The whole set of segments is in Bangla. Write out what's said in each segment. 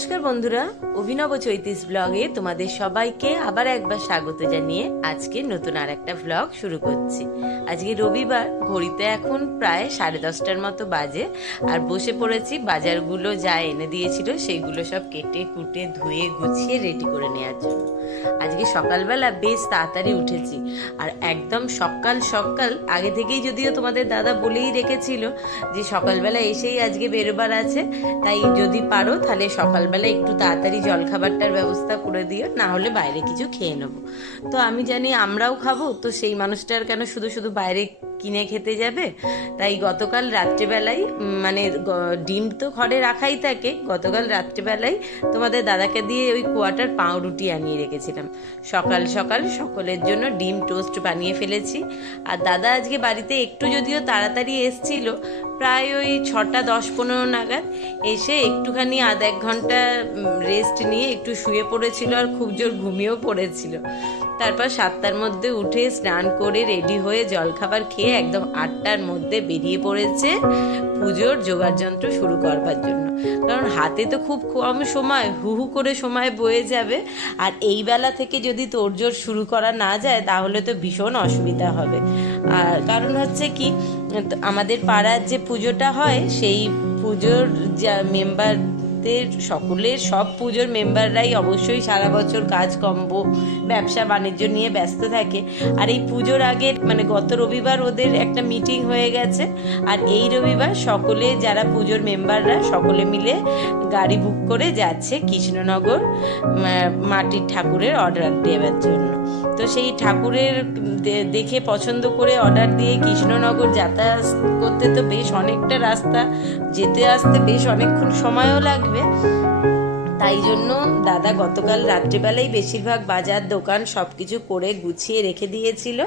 নমস্কার বন্ধুরা, অভিনব চৈতিস ব্লগে তোমাদের সবাইকে আবার একবার স্বাগত জানিয়ে আজকে নতুন আর একটা ব্লগ শুরু করছি। আজকে রবিবার, ঘড়িতে এখন প্রায় সাড়ে দশটার মতো বাজে, আর বসে পড়েছি, বাজারগুলো যা এনে দিয়েছিল সেইগুলো সব কেটে কুটে ধুয়ে গুছিয়ে রেডি করে নেওয়ার জন্য। আজকে সকালবেলা বেশ তাড়াতাড়ি উঠেছি, আর একদম সকাল সকাল, আগে থেকেই যদিও তোমাদের দাদা বলেই রেখেছিল যে সকালবেলা এসেই আজকে বেরোবার আছে, তাই যদি পারো তাহলে সকালবেলা একটু তাড়াতাড়ি জলখাবারটার ব্যবস্থা করে দিও, না হলে বাইরে কিছু খেয়ে নেব। তো আমি জানি আমরাও খাব, তো সেই মানুষটার কেন শুধু শুধু বাইরে কিনে খেতে যাবে। তাই গতকাল রাত্রেবেলায় মানে ডিম তো ঘরে রাখাই থাকে, গতকাল রাত্রেবেলায় তোমাদের দাদাকে দিয়ে ওই কোয়াটার পাউরুটি আনিয়ে রেখেছিলাম। সকাল সকাল সকলের জন্য ডিম টোস্ট বানিয়ে ফেলেছি। আর দাদা আজকে বাড়িতে একটু যদিও তাড়াতাড়ি এসছিল, প্রায় ওই ছটা দশ পনেরো নাগাদ এসে একটুখানি আধ এক ঘণ্টা রেস্ট নিয়ে একটু শুয়ে পড়েছিল আর খুব জোর ঘুমিয়েও পড়েছিল। তারপর সাতটার মধ্যে উঠে স্নান করে রেডি হয়ে জলখাবার খেয়ে একদম আটটার মধ্যে বেরিয়ে পড়েছে পুজোর জোগাড় যন্ত্র শুরু করবার জন্য। কারণ হাতে তো খুব কম সময়, হু হু করে সময় বয়ে যাবে। আর এই বেলা থেকে যদি তোড়জোড় শুরু করা না যায়, তাহলে তো ভীষণ অসুবিধা হবে। আর কারণ হচ্ছে কি, আমাদের পাড়ার যে পুজোটা হয়, সেই পুজোর যা মেম্বারদের সকলের, সব পুজোর মেম্বাররাই অবশ্যই সারা বছর কাজকর্ম ব্যবসা, বাণিজ্য নিয়ে ব্যস্ত থাকে। আর এই পুজোর আগে মানে গত রবিবার ওদের একটা মিটিং হয়ে গেছে। আর এই রবিবার সকলে, যারা পুজোর মেম্বাররা, সকলে মিলে গাড়ি বুক করে যাচ্ছে কৃষ্ণনগর মাটির ঠাকুরের অর্ডার দেওয়ার জন্য। তো সেই ঠাকুরের দেখে পছন্দ করে অর্ডার দিয়ে কৃষ্ণনগর যাতায়াত করতে তো বেশ অনেকটা রাস্তা, যেতে আসতে বেশ অনেকক্ষণ সময়ও লাগবে। তাই জন্য দাদা গতকাল রাত্রিবেলাই বেশিরভাগ বাজার, দোকান সব কিছু করে গুছিয়ে রেখে দিয়েছিল।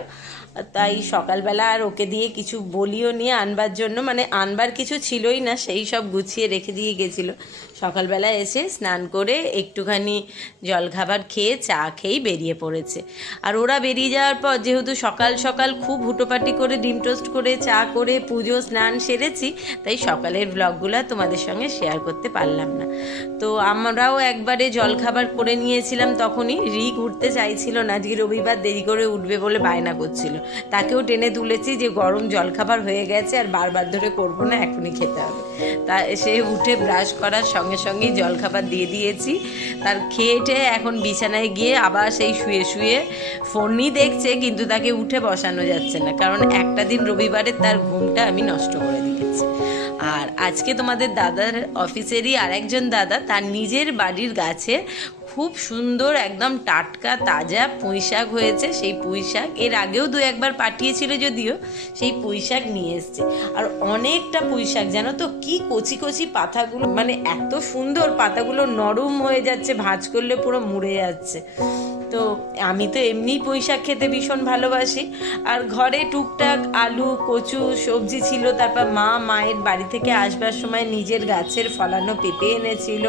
তাই সকালবেলা আর ওকে দিয়ে কিছু বলিও নিয়ে আনবার জন্য মানে আনবার কিছু ছিলই না, সেই সব গুছিয়ে রেখে দিয়ে গেছিল। সকালবেলা এসে স্নান করে একটুখানি জলখাবার খেয়ে, চা খেয়েই বেরিয়ে পড়েছে। আর ওরা বেরিয়ে যাওয়ার পর যেহেতু সকাল সকাল খুব হুটোপাটি করে ডিম টোস্ট করে, চা করে, পুজো, স্নান সেরেছি, তাই সকালের ব্লগগুলো তোমাদের সঙ্গে শেয়ার করতে পারলাম না। তো আমরাও একবারে জলখাবার করে নিয়েছিলাম, তখনই রিক উঠতে চাইছিল না আজকে রবিবার দেরি করে উঠবে বলে বায়না করছিল। তাকেও টেনে তুলেছি যে গরম জলখাবার হয়ে গেছে আর বারবার ধরে করব না, এখনই খেতে হবে। তা সে উঠে ব্রাশ করার সঙ্গে সঙ্গেই জলখাবার দিয়ে দিয়েছি। তার খেয়ে টেয়ে এখন বিছানায় গিয়ে আবার সেই শুয়ে শুয়ে ফোনই দেখছে, কিন্তু তাকে উঠে বসানো যাচ্ছে না। কারণ একটা দিন রবিবারে তার ঘুমটা আমি নষ্ট করে দিয়েছি। আর আজকে তোমাদের দাদার অফিসেরই আরেকজন দাদা, তার নিজের বাড়ির গাছে খুব সুন্দর একদম টাটকা তাজা পুঁই শাক হয়েছে। সেই পুঁই শাক এর আগেও দু একবার পাঠিয়েছিল যদিও, সেই পুঁই শাক নিয়ে এসছে। আর অনেকটা পুঁই শাক, জানো তো কি কচি কচি পাতাগুলো মানে এত সুন্দর পাতাগুলো নরম হয়ে যাচ্ছে, ভাঁজ করলে পুরো মুড়ে যাচ্ছে। তো আমি তো এমনি পুঁই শাক খেতে ভীষণ ভালোবাসি। আর ঘরে টুকটাক আলু, কচু, সবজি ছিল, তারপর মা মায়ের বাড়ি থেকে আসবার সময় নিজের গাছের ফলানো পেঁপে এনেছিল।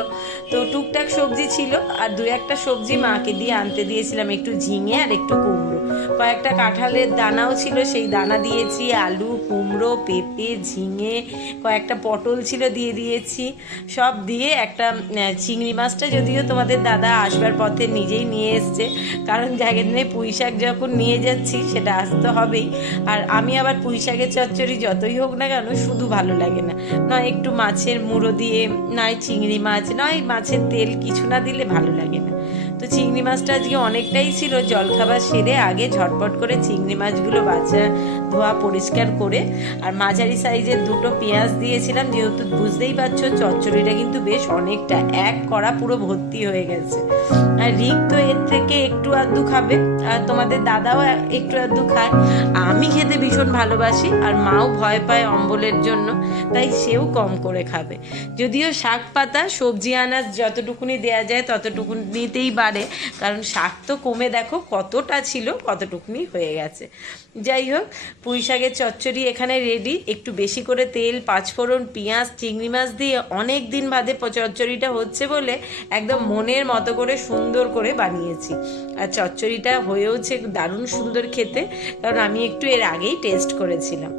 তো টুকটাক সবজি ছিল, আর দু একটা সবজি মাকে দিয়ে আনতে দিয়েছিলাম, একটু ঝিঙে আর একটু কুমড়ো। কয়েকটা কাঁঠালের দানাও ছিল, সেই দানা দিয়েছি, আলু, কুমড়ো, পেঁপে, ঝিঙে, কয়েকটা পটল ছিল দিয়ে দিয়েছি। সব দিয়ে একটা চিংড়ি মাছটা যদিও তোমাদের দাদা আসবার পথে নিজেই নিয়ে এসছে কারণ জায়গা দিনে পুঁই শাক যখন নিয়ে যাচ্ছি, সেটা আসতে হবেই। আর আমি আবার পুঁই শাকের চচ্চড়ি যতই হোক না কেন, শুধু ভালো লাগে না। নয়, একটু মাছের মুড়ো দিয়ে, নয়, চিংড়ি মাছ, নয়, মাছের তেল কিছু না দিলে ভালো লাগে না। তো চিংড়ি মাছটা আজকে অনেকটাই ছিল জলখাবার সেরে আগে ঝটপট করে চিংড়ি মাছগুলো বাছা, ধোয়া, পরিষ্কার করে। আর মাঝারি সাইজের দুটো পেঁয়াজ দিয়েছিলাম, যেহেতু বুঝতেই পারছ, চচ্চড়িটা কিন্তু বেশ অনেকটা, এক করা পুরো ভর্তি হয়ে গেছে। আর রিক তো এর থেকে একটু আধটু খাবে আর তোমাদের দাদাও একটু আধটু খায়। ভীষণ ভালোবাসি আর মাও ভয় পায় অম্বলের জন্য, তাই সেও কম করে খাবে। যদিও শাক পাতা, সবজি, আনাজ যতটুকুনি দেয়া যায় ততটুকুনিতেই বাড়ে, কারণ শাক তো কমে দেখো কতটা ছিল, কতটুকুনি হয়ে গেছে। যাই হোক, পুঁই শাকের চচ্চড়ি এখানে রেডি একটু বেশি করে তেল, পাঁচফোড়ন, পেঁয়াজ, চিংড়ি মাছ দিয়ে অনেক দিন বাদে চচ্চড়িটা হচ্ছে বলে একদম মনের মতো করে সুন্দর করে বানিয়েছি। আর চচ্চড়িটা হয়েওছে দারুণ সুন্দর খেতে, কারণ আমি একটু এর আগেই টেস্ট করেছিলাম।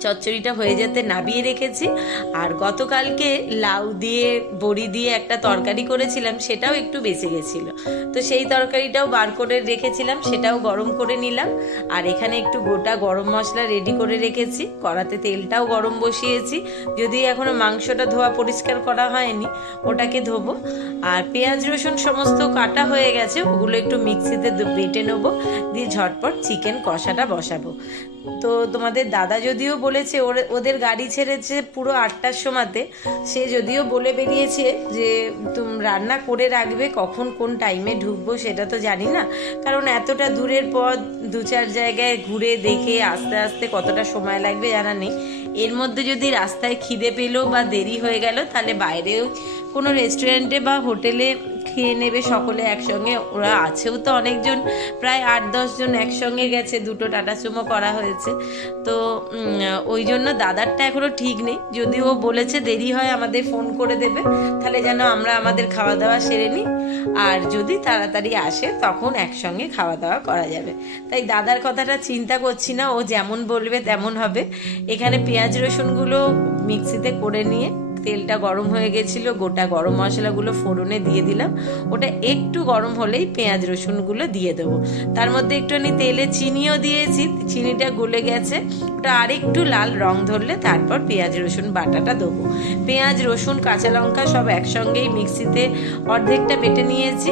চচ্চড়িটা হয়ে যেতে নাবিয়ে রেখেছি। আর গতকালকে লাউ দিয়ে, বড়ি দিয়ে একটা তরকারি করেছিলাম, সেটাও একটু বেঁচে গেছিল। তো সেই তরকারিটাও বার করে রেখেছিলাম, সেটাও গরম করে নিলাম। আর এখানে একটু গোটা গরম মশলা রেডি করে রেখেছি। কড়াতে তেলটাও গরম বসিয়েছি। যদি এখনও মাংসটা ধোয়া পরিষ্কার করা হয়নি, ওটাকে ধোবো। আর পেঁয়াজ, রসুন সমস্ত কাটা হয়ে গেছে, ওগুলো একটু মিক্সিতে বেটে নেব। দিয়ে ঝটপট চিকেন কষাটা বসাবো। তো তোমাদের দাদা যদিও বলেছে ওদের গাড়ি ছেড়েছে পুরো আটটার সময়তে, সে যদিও বলে বেরিয়েছে যে, তুমি রান্না করে রাখবে, কখন কোন টাইমে ঢুকবো সেটা তো জানি না। কারণ এতটা দূরের পথ, দু চার জায়গায় ঘুরে দেখে আস্তে আস্তে কতটা সময় লাগবে জানা নেই। এর মধ্যে যদি রাস্তায় খিদে পেল বা দেরি হয়ে গেল, তাহলে বাইরেও কোনো রেস্টুরেন্টে বা হোটেলে খেয়ে নেবে সকলে একসঙ্গে। ওরা আছেও তো অনেকজন, প্রায় আট দশজন একসঙ্গে গেছে, দুটো টাটা সুমো করা হয়েছে। তো ওই জন্য দাদারটা এখনও ঠিক নেই। যদি ও বলেছে দেরি হয় আমাদের ফোন করে দেবে, তাহলে যেন আমরা আমাদের খাওয়া দাওয়া সেরে নিই। আর যদি তাড়াতাড়ি আসে, তখন একসঙ্গে খাওয়া দাওয়া করা যাবে। তাই দাদার কথাটা চিন্তা করছি না, ও যেমন বলবে তেমন হবে। এখানে পেঁয়াজ রসুনগুলো মিক্সিতে করে নিয়ে তেলটা গরম হয়ে গেছিল, গোটা গরম মশলাগুলো ফোড়নে দিয়ে দিলাম। ওটা একটু গরম হলেই পেঁয়াজ রসুনগুলো দিয়ে দেবো। তার মধ্যে একটুখানি তেলে চিনিও দিয়েছি, চিনিটা গলে গেছে। ওটা আরেকটু লাল রং ধরলে তারপর পেঁয়াজ রসুন বাটাটা দেবো। পেঁয়াজ, রসুন, কাঁচা লঙ্কা সব একসঙ্গেই মিক্সিতে অর্ধেকটা বেটে নিয়েছি।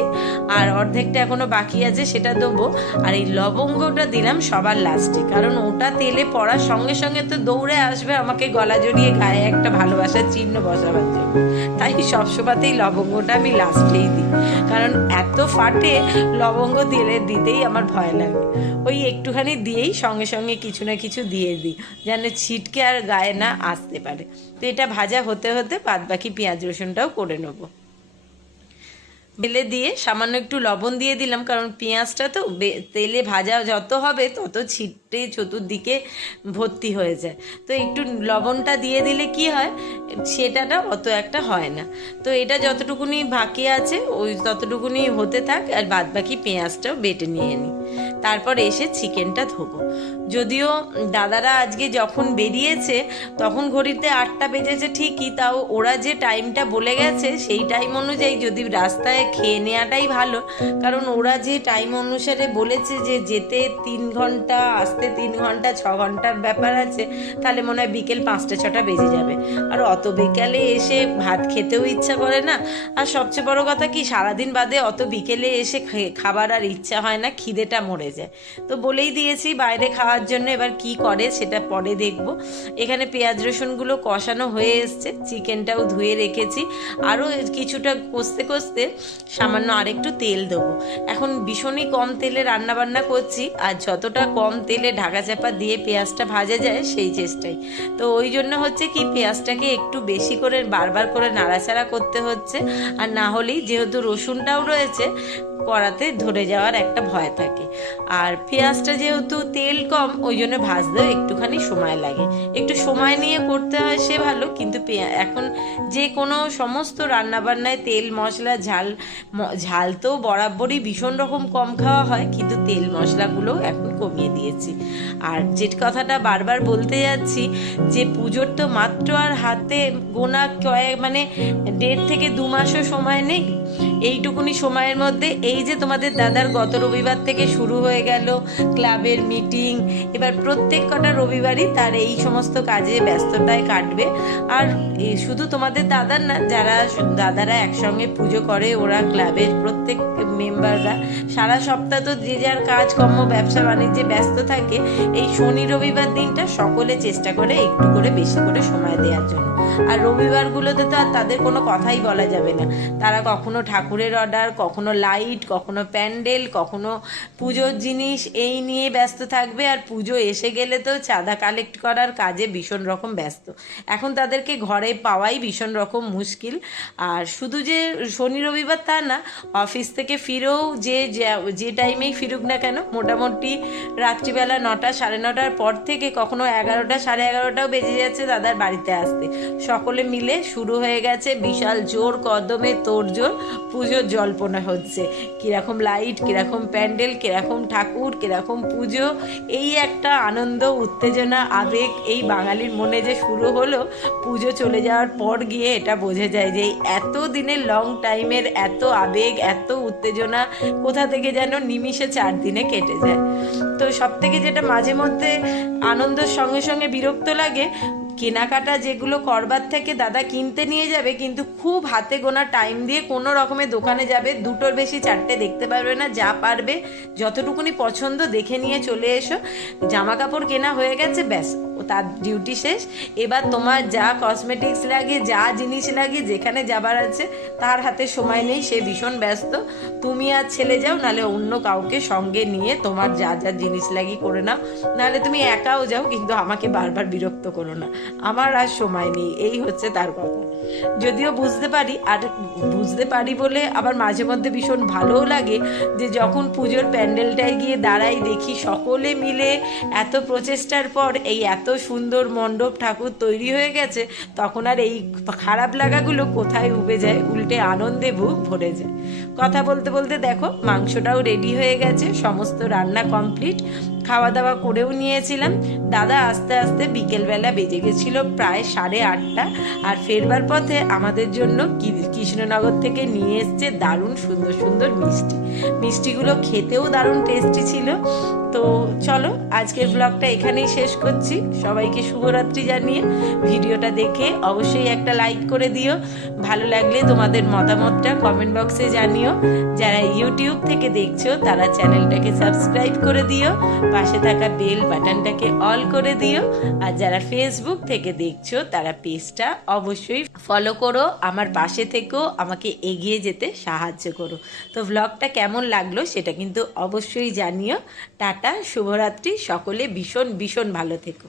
আর অর্ধেকটা এখনও বাকি আছে, সেটা দেবো। আর এই লবঙ্গটা দিলাম সবার লাস্টে, কারণ ওটা তেলে পড়ার সঙ্গে সঙ্গে তো দৌড়ে আসবে, আমাকে গলা জড়িয়ে গায়ে একটা ভালোবাসার চিহ্ন বসাবার জন্য। তাই সবসময়তেই লবঙ্গটা আমি লাস্টেই দিই। কারণ এত ফাটে লবঙ্গ দিলে দিতেই আমার ভয় লাগে। ওই একটুখানি দিয়েই সঙ্গে সঙ্গে কিছু না কিছু দিয়ে দিই, যেন ছিটকে আর গায়ে না আসতে পারে। তো এটা ভাজা হতে হতে বাদ বাকি পেঁয়াজ রসুনটাও করে নেব। বেলে দিয়ে সামান্য একটু লবণ দিয়ে দিলাম, কারণ পেঁয়াজটা তো তেলে ভাজা যত হবে তত ছিটে চতুর্দিকে ভর্তি হয়ে যায়। তো একটু লবণটা দিয়ে দিলে কি হয় সেটাটা অত একটা হয় না। তো এটা যতটুকুনি বাকি আছে, ওই ততটুকুনি হতে থাক, আর বাদ বাকি পেঁয়াজটাও বেটে নিয়ে নিই তারপর এসে চিকেনটা ধোবো। যদিও দাদারা আজকে যখন বেরিয়েছে, তখন ঘড়িতে আটটা বেজেছে ঠিকই, তাও ওরা যে টাইমটা বলে গেছে, সেই টাইম অনুযায়ী যদি রাস্তায় খেয়ে নেওয়াটাই ভালো। কারণ ওরা যে টাইম অনুসারে বলেছে যে যেতে তিন ঘণ্টা, আসতে তিন ঘণ্টা, ছ ঘণ্টার ব্যাপার আছে, তাহলে মনে হয় বিকেল পাঁচটা, ছটা বেজে যাবে। আর অত বিকালে এসে ভাত খেতেও ইচ্ছা করে না। আর সবচেয়ে বড় কথা কি, সারাদিন বাদে অত বিকেলে এসে খাবার আর ইচ্ছা হয় না, খিদেটা মরে যায়। তো বলেই দিয়েছি বাইরে খাওয়ার জন্য এবার কি করে সেটা পরে দেখব। এখানে পেঁয়াজ রসুনগুলো কষানো হয়ে এসছে, চিকেনটাও ধুয়ে রেখেছি। আরও কিছুটা কষতে কষতে সামান্য আরেকটু তেল দেবো। এখন ভীষণই কম তেলে রান্না বান্না করছি, আর যতটা কম তেলে ঢাকা চাপা দিয়ে পেঁয়াজটা ভাজা যায়, সেই চেষ্টাই। তো ওই জন্য হচ্ছে কি, পেঁয়াজটাকে একটু বেশি করে বারবার করে নাড়াচাড়া করতে হচ্ছে, আর না হলেই যেহেতু রসুনটাও রয়েছে কড়াতে ধরে যাওয়ার একটা ভয় থাকে। আর পেঁয়াজটা যেহেতু তেল কম, ওই জন্য ভাজতেও একটুখানি সময় লাগে। একটু সময় নিয়ে করতে হয় সে ভালো, কিন্তু এখন যে কোনো সমস্ত রান্নাবান্নায় তেল, মশলা, ঝাল ঝাল তো বরাবরই ভীষণ রকম কম খাওয়া হয়, কিন্তু তেল মশলাগুলোও এখন কমিয়ে দিয়েছি। আর যে কথাটা বারবার বলতে যাচ্ছি, যে পুজোর তো মাত্র আর হাতে গোনা কয়েক মানে দেড় থেকে দু মাসও সময় নেই। এইটুকুনি সময়ের মধ্যে এই যে তোমাদের দাদার গত রবিবার থেকে শুরু হয়ে গেল, ক্লাবের মিটিং, এবার প্রত্যেক কটা রবিবারই তার এই সমস্ত কাজে ব্যস্ততায় কাটবে। আর শুধু তোমাদের দাদার না, যারা দাদারা একসঙ্গে পুজো করে, ওরা ক্লাবের প্রত্যেক মেম্বাররা সারা সপ্তাহ তো যে যার কাজকর্ম, ব্যবসা, বাণিজ্যে ব্যস্ত থাকে, এই শনি, রবিবার দিনটা সকলে চেষ্টা করে একটু করে বেশি করে সময় দেওয়ার জন্য। আর রবিবারগুলোতে তো আর তাদের কোনো কথাই বলা যাবে না। তারা কখনো ঠাকুরের অর্ডার কখনো লাইট কখনো প্যান্ডেল, কখনো পুজোর জিনিস, এই নিয়ে ব্যস্ত থাকবে। আর পুজো এসে গেলে তো চাঁদা কালেক্ট করার কাজে ভীষণ রকম ব্যস্ত। এখন তাদেরকে ঘরে পাওয়াই ভীষণ রকম মুশকিল। আর শুধু যে শনি রবিবার তা না অফিস থেকে ফিরেও যে- যে টাইমেই ফিরুক না কেন, মোটামুটি রাত্রিবেলা নটা, সাড়ে নটার পর থেকে কখনো এগারোটা, সাড়ে এগারোটাও বেজে যাচ্ছে দাদার বাড়িতে আসতে। সকলে মিলে শুরু হয়ে গেছে বিশাল জোর কদমে তোড়জোড় পুজোর জল্পনা হচ্ছে। কীরকম লাইট কীরকম প্যান্ডেল কীরকম ঠাকুর, কীরকম পুজো, এই একটা আনন্দ, উত্তেজনা, আবেগ, এই বাঙালির মনে যে শুরু হলো, পুজো চলে যাওয়ার পর গিয়ে এটা বোঝা যায় যে এত দিনের লং টাইমের এত আবেগ, এত উত্তেজনা কোথা থেকে যেন নিমিষে চার দিনে কেটে যায়। তো সব থেকে যেটা মাঝে মধ্যে আনন্দের সঙ্গে সঙ্গে বিরক্ত লাগে কেনাকাটা যেগুলো করবার থেকে দাদা কিনতে নিয়ে যাবে, কিন্তু খুব হাতে গোনা টাইম দিয়ে কোনো রকমের দোকানে যাবে, দুটোর বেশি চারটে দেখতে পারবে না, যা পারবে, যতটুকুনি পছন্দ দেখে নিয়ে চলে এসো। জামা কাপড় কেনা হয়ে গেছে, ব্যাস। তার ডিউটি শেষ। এবার তোমার যা কসমেটিক্স লাগে, যা জিনিস লাগে, যেখানে যাবার আছে, তার হাতে সময় নেই, সে ভীষণ ব্যস্ত। তুমি আর ছেলে যাও নালে অন্য কাউকে সঙ্গে নিয়ে তোমার যা যা জিনিস লাগি করে নাও। নাহলে তুমি একাও যাও, কিন্তু আমাকে বারবার বিরক্ত করো না। আমার আর সময় নেই, এই হচ্ছে তার কথা। যদিও বুঝতে পারি, আর বুঝতে পারি বলে আবার মাঝে মধ্যে ভীষণ ভালোও লাগে যে যখন পুজোর প্যান্ডেলটায় গিয়ে দাঁড়াই দেখি সকলে মিলে এত প্রচেষ্টার পর এই এত সুন্দর মণ্ডপ ঠাকুর তৈরি হয়ে গেছে, তখন আর এই খারাপ লাগাগুলো কোথায় উবে যায়, উল্টে আনন্দে বুক ভরে যায়। কথা বলতে বলতে দেখো, মাংসটাও রেডি হয়ে গেছে, সমস্ত রান্না কমপ্লিট খাওয়া দাওয়া করেও নিয়েছিলাম। দাদা আস্তে আস্তে বিকেলবেলা বেজে গেছিল প্রায় সাড়ে আটটা। আর ফেরবার পথে আমাদের জন্য কৃষ্ণনগর থেকে নিয়ে এসছে দারুণ সুন্দর সুন্দর মিষ্টি। মিষ্টিগুলো খেতেও দারুণ টেস্টি ছিল। তো চলো, আজকের ব্লগটা এখানেই শেষ করছি। সবাইকে শুভরাত্রি জানিয়ে ভিডিওটা দেখে অবশ্যই একটা লাইক করে দিও। ভালো লাগলে তোমাদের মতামতটা কমেন্ট বক্সে জানিও। যারা ইউটিউব থেকে দেখছ, তারা চ্যানেলটাকে সাবস্ক্রাইব করে দিও। পাশে থাকা বেল বাটনটাকে অল করে দিও। আর যারা ফেসবুক থেকে দেখছ, তারা পেজটা অবশ্যই ফলো করো। আমার পাশে থেকেও আমাকে এগিয়ে যেতে সাহায্য করো। তো ব্লগটা কেমন লাগল, সেটা কিন্তু অবশ্যই জানিও। টাটা শুভরাত্রি সকলে ভীষণ ভীষণ ভালো থেকো।